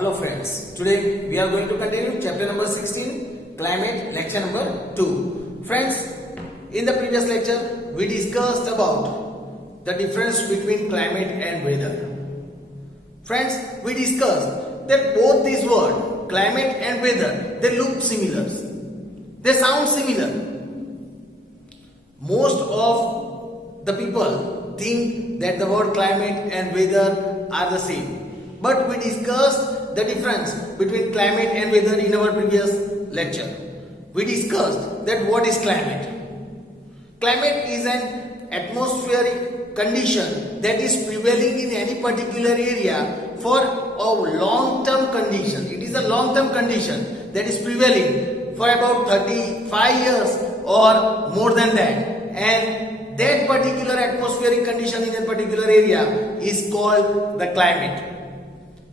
Hello friends, today we are going to continue chapter number 16, climate, lecture number 2. Friends, in the previous lecture we discussed about the difference between climate and weather. Friends, we discussed that both these words, climate and weather, they look similar. They sound similar. Most of the people think that the word climate and weather are the same. But we discussed the difference between climate and weather in our previous lecture. We discussed that what is climate. Climate is an atmospheric condition that is prevailing in any particular area for a long-term condition. It is a long-term condition that is prevailing for about 35 years or more than that. And that particular atmospheric condition in a particular area is called the climate.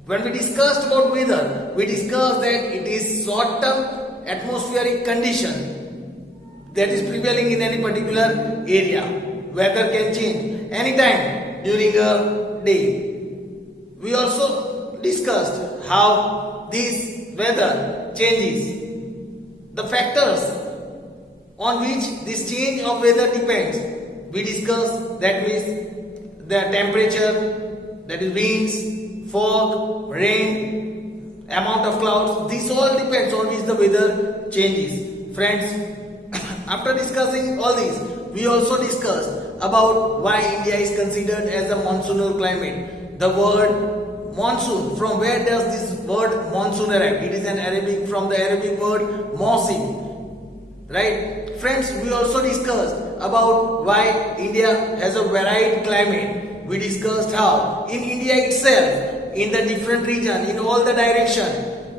When we discussed about weather, we discussed that it is short-term atmospheric condition that is prevailing in any particular area. Weather can change anytime during a day. We also discussed how this weather changes. The factors on which this change of weather depends, we discussed, that means the temperature, that is winds, fog, rain, amount of clouds. This all depends on which the weather changes. Friends, after discussing all these, we also discussed about why India is considered as a monsoonal climate. The word monsoon, from where does this word monsoon arrive? It is from the Arabic word mausim. Right? Friends, we also discussed about why India has a varied climate. We discussed how in India itself, in the different region, in all the direction,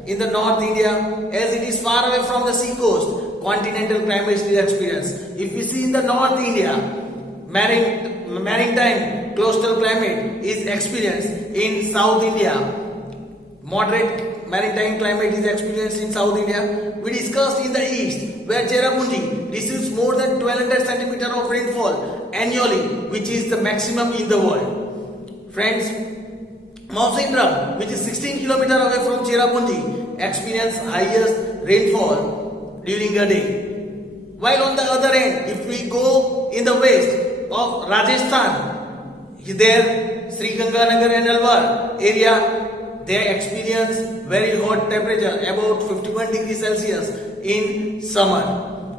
in the North India, as it is far away from the sea coast, continental climate is experienced. If we see in the North India, maritime coastal climate is experienced. In South India, moderate maritime climate is experienced in South India. We discussed in the east, where Cherrapunji receives more than 1200 centimeters of rainfall annually, which is the maximum in the world. Friends, Mawsynram, which is 16 kilometers away from Cherrapunji, experiences highest rainfall during a day. While on the other end, if we go in the west of Rajasthan, there Sriganganagar and Alwar area, they experience very hot temperature, about 51 degrees Celsius in summer.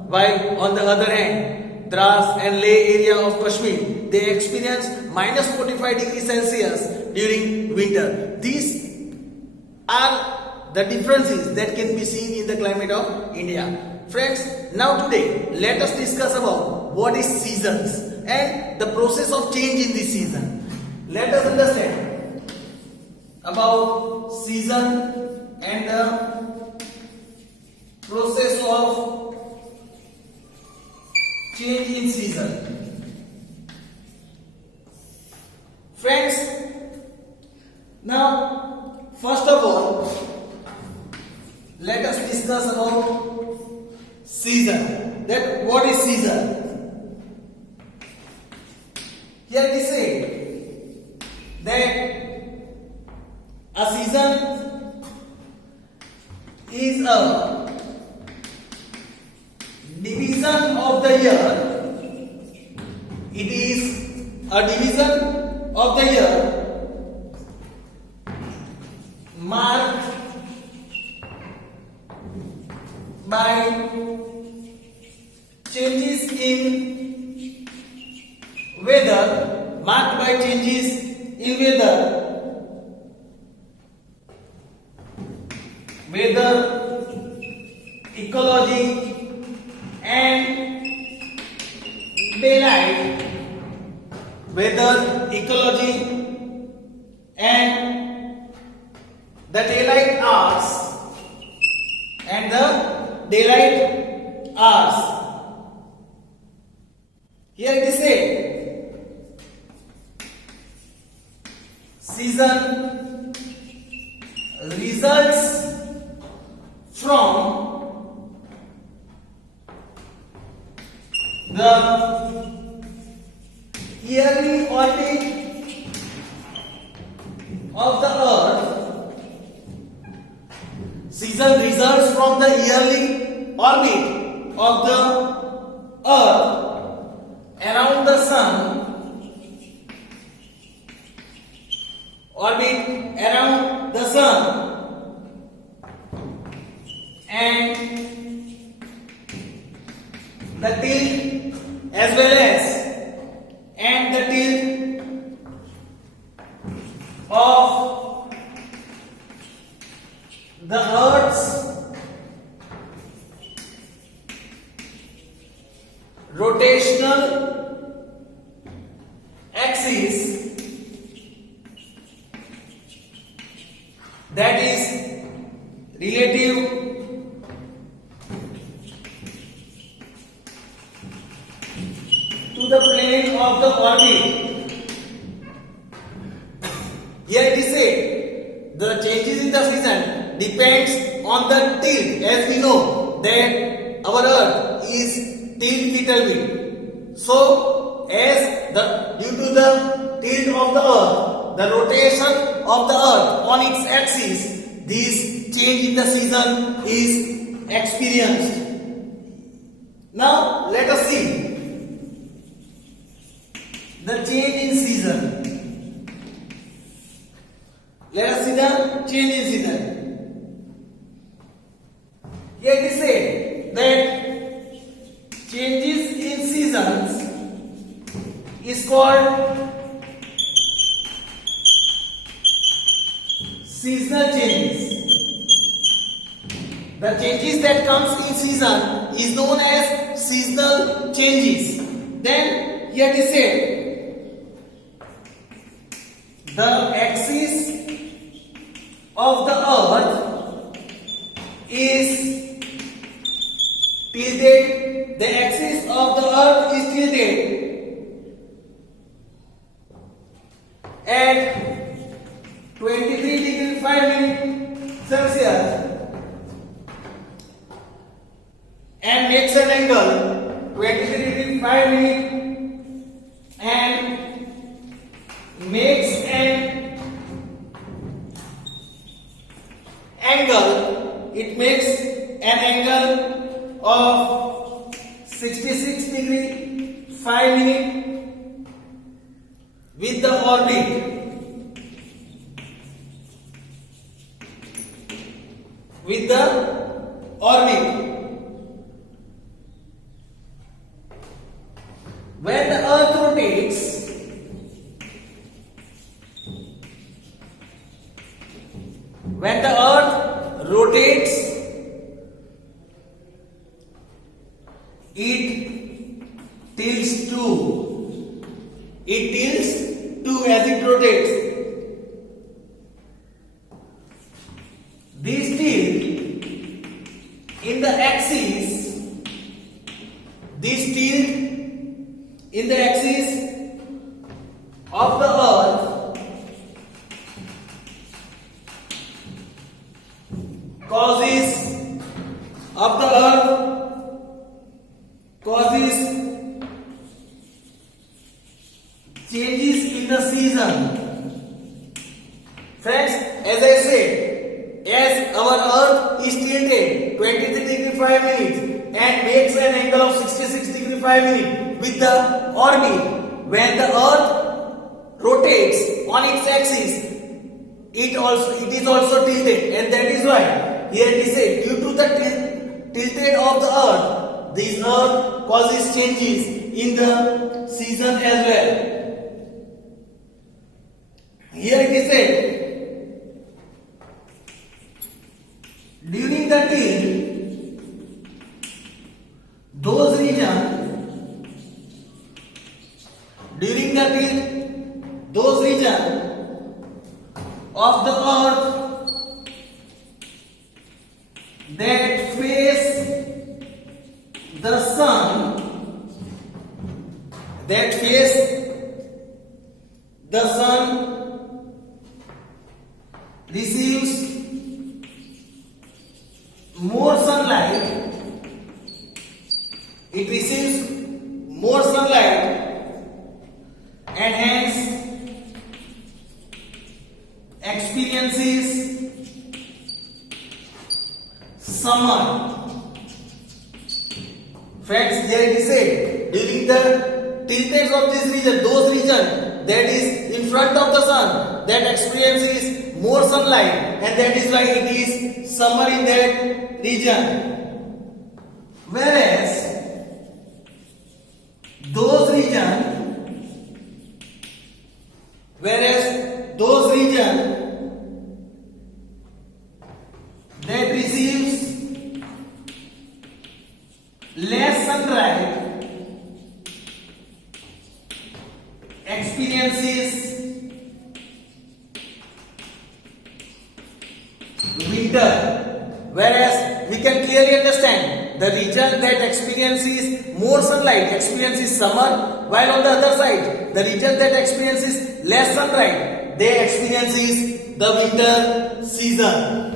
While on the other hand, Dras and Leh area of Kashmir, they experience minus 45 degrees Celsius during winter. These are the differences that can be seen in the climate of India. Friends, now today let us discuss about what is seasons and the process of change in this season. Let us understand about season and the process of change in season. Friends, now first of all, let us discuss about season. That what is season? Here we say that a season is a division of the year. It is a division of the year marked by changes in weather, weather, ecology and daylight, weather, ecology and the daylight hours and the daylight hours. Here it is said, season results from the yearly orbit of the earth season results from the yearly orbit of the earth around the sun, orbit around the sun, and the tilt as well as the tilt of the earth's rotational axis, that is relative to the plane of the orbit. Here it is said the changes in the season depends on the tilt, as we know that our earth is tilt little bit. So as due to the tilt of the earth, the rotation of the earth on its axis, this change in the season is experienced. Now let us see the change in season. Let us see the change in season. Here it is said that changes in seasons is called seasonal changes. The changes that comes in season is known as seasonal changes. Then here it is said the axis of the earth is tilted. The axis of the earth is tilted at 23 degree 5 minutes Celsius and makes an angle 23 degree 5 minutes and makes an angle, it makes an angle of 66 degree 5 minutes with the orbit. With the orbit. When the earth rotates, when the earth rotates, it tilts too. It tilts too as it rotates. This tilt in the axis, this tilt in the axis of the earth causes of the earth causes changes in the season. Friends, as I said, as our earth is tilted 23 degree 5 minutes and makes an angle of 66 degree 5 minutes with the orbit, when the earth rotates on its axis, it is also tilted, and that is why here it is said due to the tilted of the earth, this earth causes changes in the season as well. Here it is said during the tilt, those regions of the earth that face the sun, receives more sunlight. It receives more sunlight and hence experiences Friends, here it is said, during the tilted of this region, those region that is in front of the sun, that experiences more sunlight, and that is why it is summer in that region. Whereas those region that receives less sunlight experiences winter. Whereas we can clearly understand the region that experiences more sunlight experiences summer, while on the other side the region that experiences less sunlight they experiences the winter season.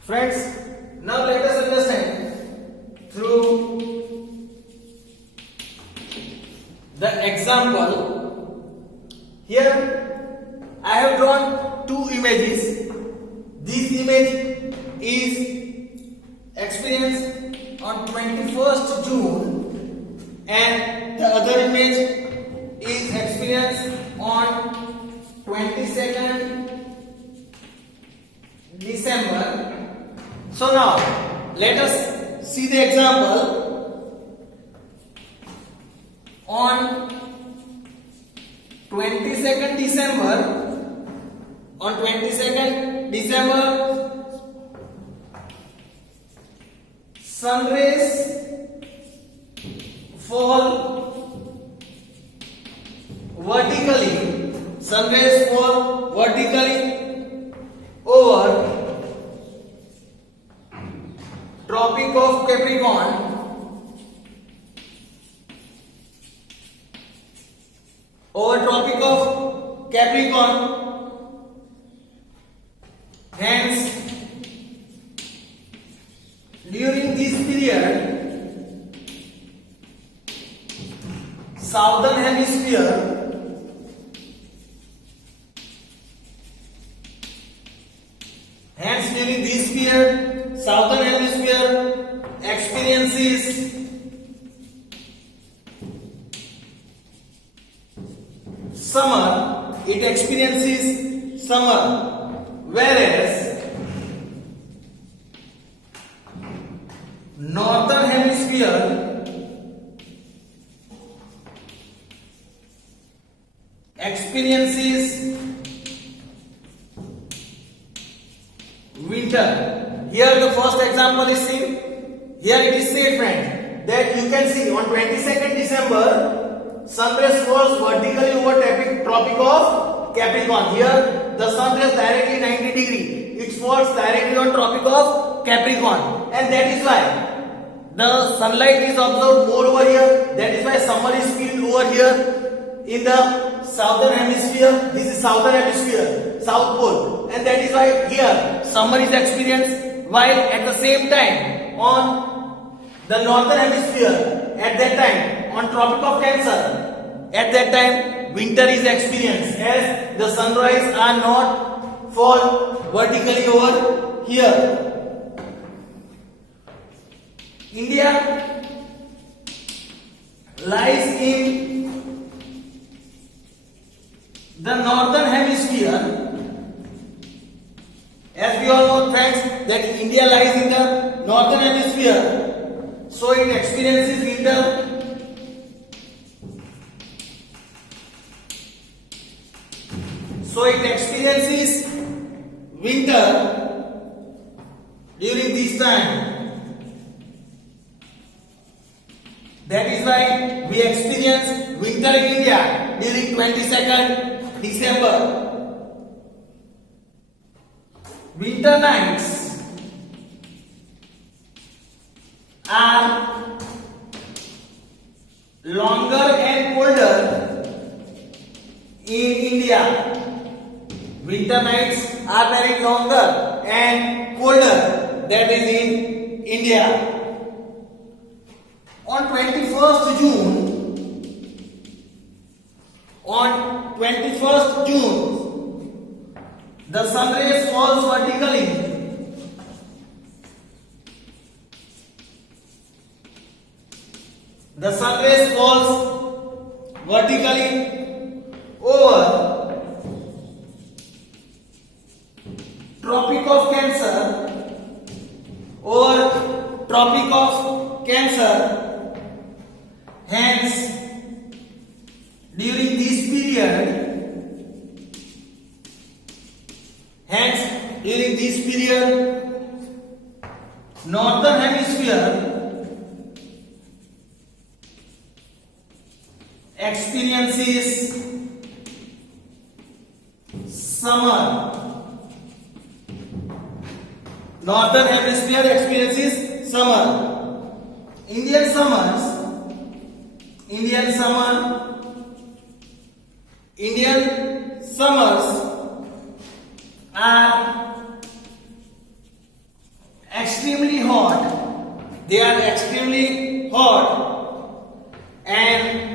Friends, now let us understand through the example. Here I have drawn two images. This image is experienced on 21st June and the other image is experienced on 22nd December. So now let us see the example. On 22nd December, sun rays fall vertically. Sun rays fall vertically over Tropic of Capricorn. Over Tropic of Capricorn. Hence, during this period, southern hemisphere southern hemisphere experiences summer. It experiences summer, whereas northern hemisphere experiences winter. Here the first example is seen. Here it is said, friend, that you can see on 22nd December, sun rays falls vertically over Tropic of Capricorn. Here the sun rays directly 90 degree. It falls directly on Tropic of Capricorn, and that is why the sunlight is absorbed more over here. That is why summer is feel over here in the southern hemisphere. This is southern hemisphere, south pole, and that is why here summer is experienced. While at the same time on the northern hemisphere, at that time on Tropic of Cancer, at that time winter is experienced, as the sunrise are not fall vertically over here. India lies in the northern hemisphere. As we all know, friends, that India lies in the northern hemisphere, so it experiences winter. So it experiences winter during this time. That is why we experience winter in India during 22nd December. Winter nights are longer and colder in India. Winter nights are very longer and colder, that is in India. On 21st June, the sun rays falls vertically the sun rays falls vertically over Tropic of Cancer, hence during this period northern hemisphere experiences summer. Northern hemisphere experiences summer. Indian summers are extremely hot. They are extremely hot and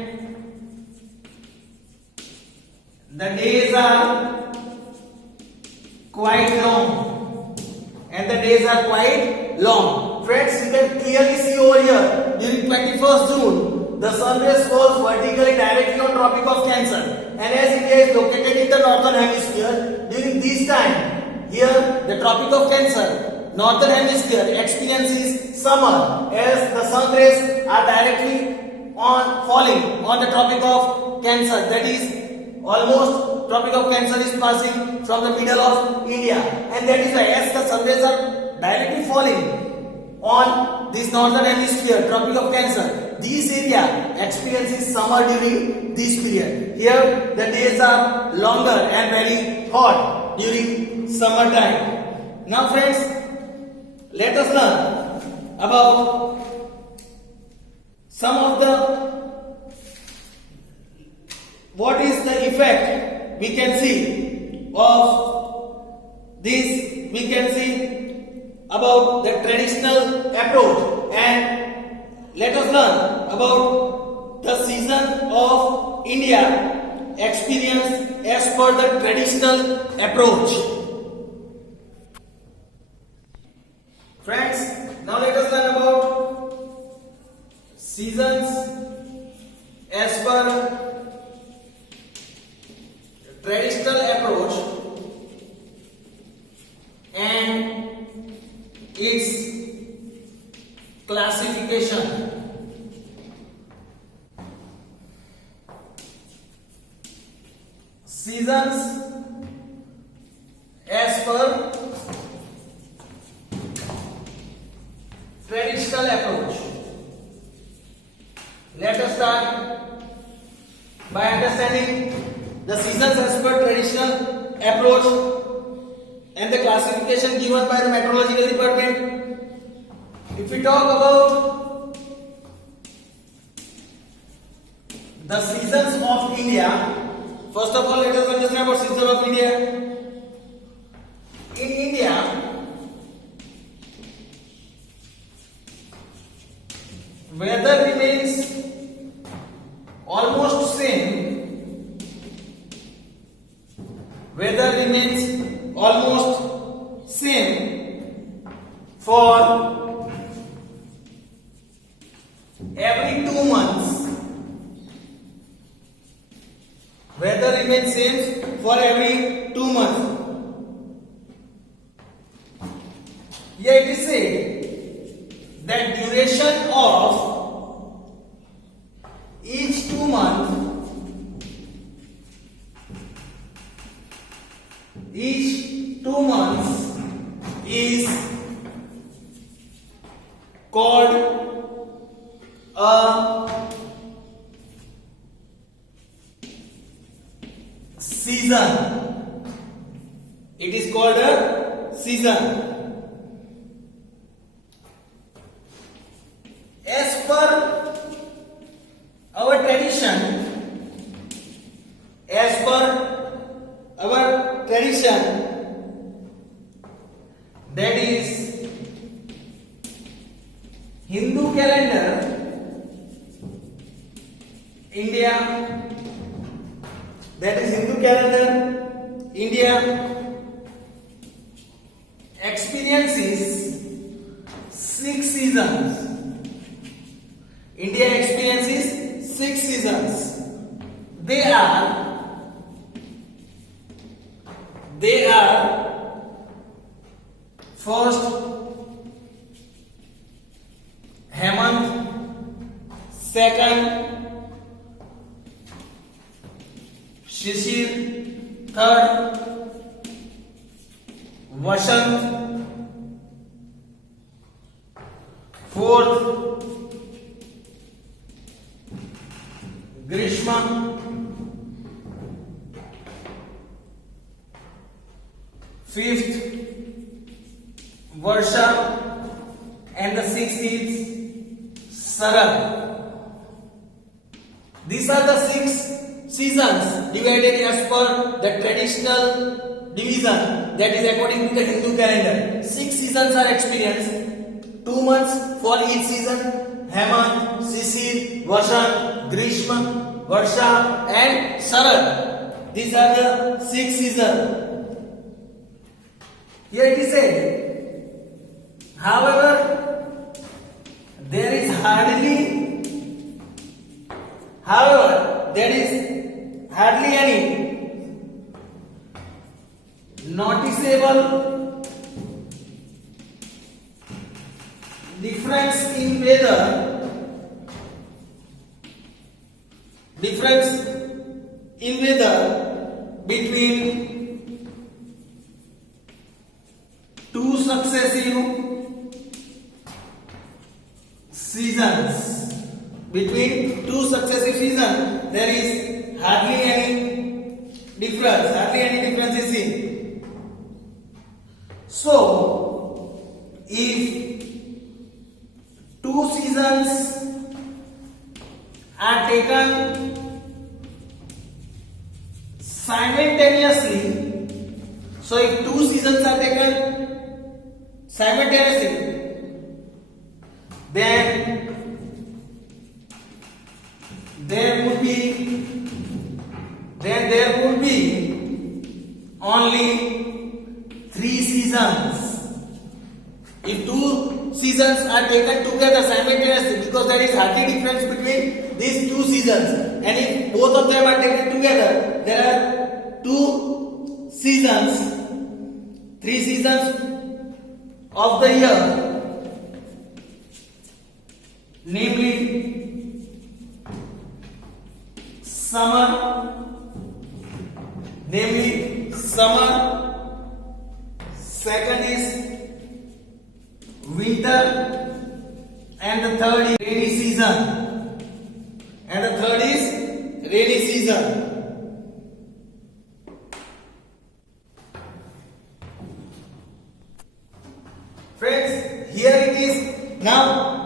the days are quite long. Friends, you can clearly see over here during 21st June the sun rays falls vertically directly on Tropic of Cancer, and as India is located in the northern hemisphere, during this time here the Tropic of Cancer northern hemisphere experiences summer as the sun rays are directly falling on the Tropic of Cancer. That is almost Tropic of Cancer is passing from the middle of India, and that is why as the sun rays are directly falling on this northern hemisphere Tropic of Cancer, this area experiences summer during this period. Here the days are longer and very hot during summer time. Now friends, let us learn about some of the what is the effect we can see of this. We can see about the traditional approach, and let us learn about the season of India experience as per the traditional approach. Friends, now let us learn about seasons as per traditional approach and its classification. Seasons as per traditional approach. Let us start by understanding the seasons as per traditional approach and the classification given by the meteorological department. If we talk about the seasons of India, first of all let us understand about seasons of India. In India, weather remains almost same. Weather remains almost same for every 2 months. Weather remains same for every 2 months. Here it is said that duration of each 2 months is called a season. It is called a season. As per our tradition, that is Hindu calendar, India experiences 6 seasons. India experiences 6 seasons. They are first Hemant, second Shishir, third Vasant, fourth Grishma, fifth Varsha, and the sixth is Sarad. These are the 6 seasons divided as per the traditional division, that is according to the Hindu calendar. 6 seasons are experienced, 2 months for each season: Hemant, Shishir, Vasant, Grishma, Varsha and Sarad. These are the 6 seasons. Here it is said, however, there is hardly any noticeable difference in weather between 2 successive seasons. Between 2 successive seasons, there is hardly any difference is seen. So, if 2 seasons are taken simultaneously, so if 2 seasons are taken simultaneously, then there would be only 3 seasons. If 2 seasons are taken together simultaneously, because there is hardly difference between these 2 seasons, and if both of them are taken together, there are 2 seasons, 3 seasons of the year, namely summer, second is winter, and the third is rainy season. Friends, here it is now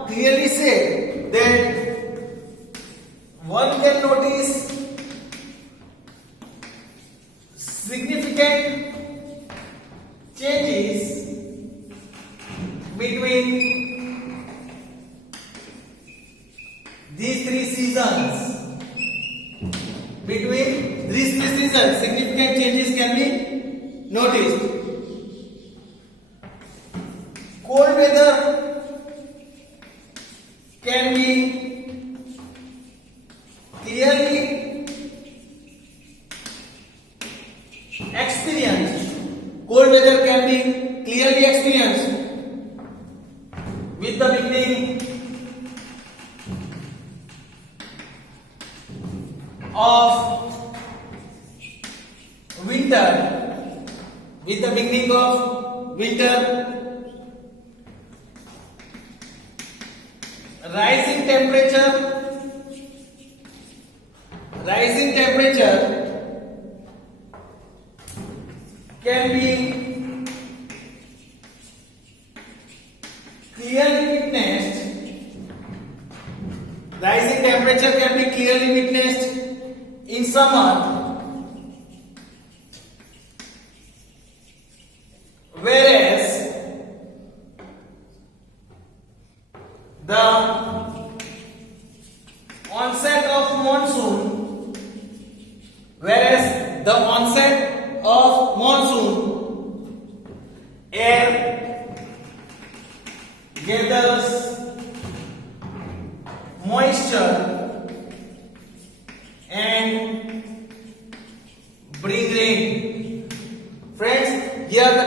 clearly said that one can notice significant changes between these 3 seasons. Significant changes can be noticed. Cold weather can be clearly experienced. Cold weather can be clearly experienced with the beginning of winter. Rising temperature can be clearly witnessed in summer, whereas the onset of monsoon, air gathers moisture and bring rain. Friends, here the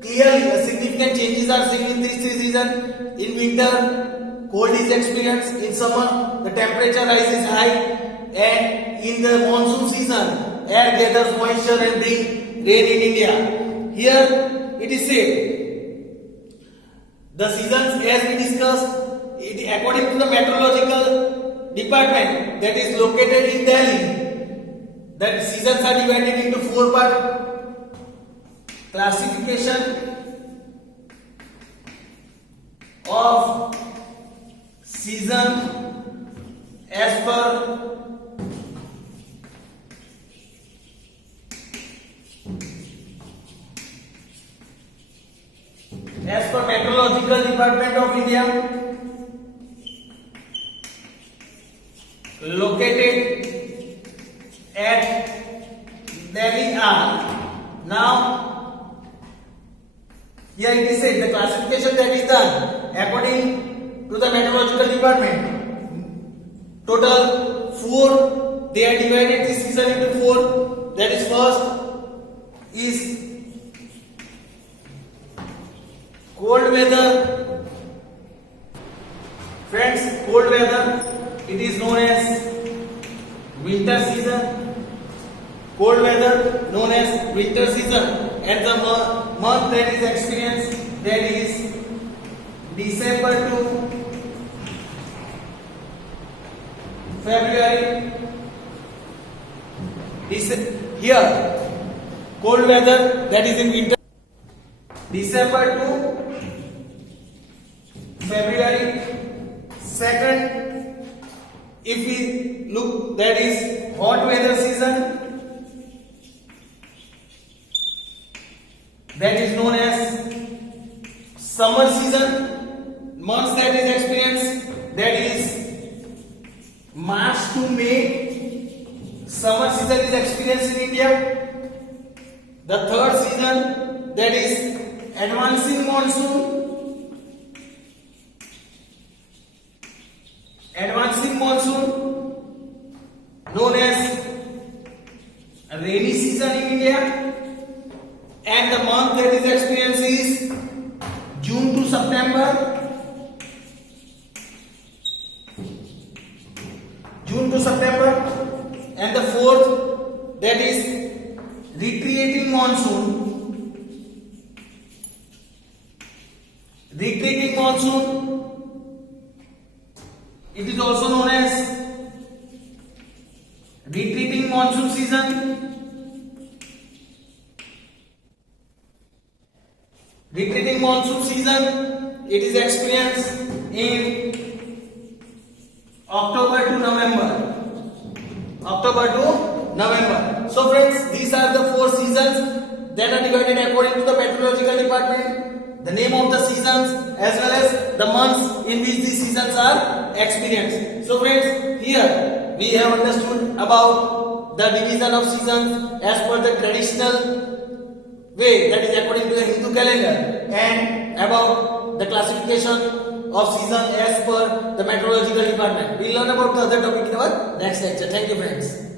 clearly significant changes are seen in these three seasons. In winter, cold is experienced. In summer, the temperature rises high, and in the monsoon season, air gathers moisture and bring rain in India. Here it is said, the seasons as we discussed, according to the meteorological department that is located in Delhi, that seasons are divided into 4 parts. Classification of season as per Meteorological Department of India, located at Delhi are now. Here it is said the classification that is done according to the meteorological department. Total 4. They are divided this season into 4. That is, first is cold weather. Friends, cold weather, it is known as winter season. Cold weather known as winter season, and the month that is experienced, that is December to February. Here cold weather, that is in winter, December to February. Second, if we look, that is hot weather season, that is known as summer season. Months that is experienced, that is March to May. Summer season is experienced in India. The third season, that is advancing monsoon. Advancing monsoon, known as rainy season in India, and the month that is experienced is June to September. June to September. And the fourth, that is retreating monsoon. Retreating monsoon, it is also known as retreating monsoon season. Retreating monsoon season, it is experienced in October to November. October to November. So friends, these are the 4 seasons that are divided according to the meteorological department. The name of the seasons as well as the months in which these seasons are experienced. So friends, here we have understood about the division of seasons as per the traditional way, that is according to the Hindu calendar, and about the classification of season as per the meteorological department. We will learn about the other topic in our next lecture. Thank you friends.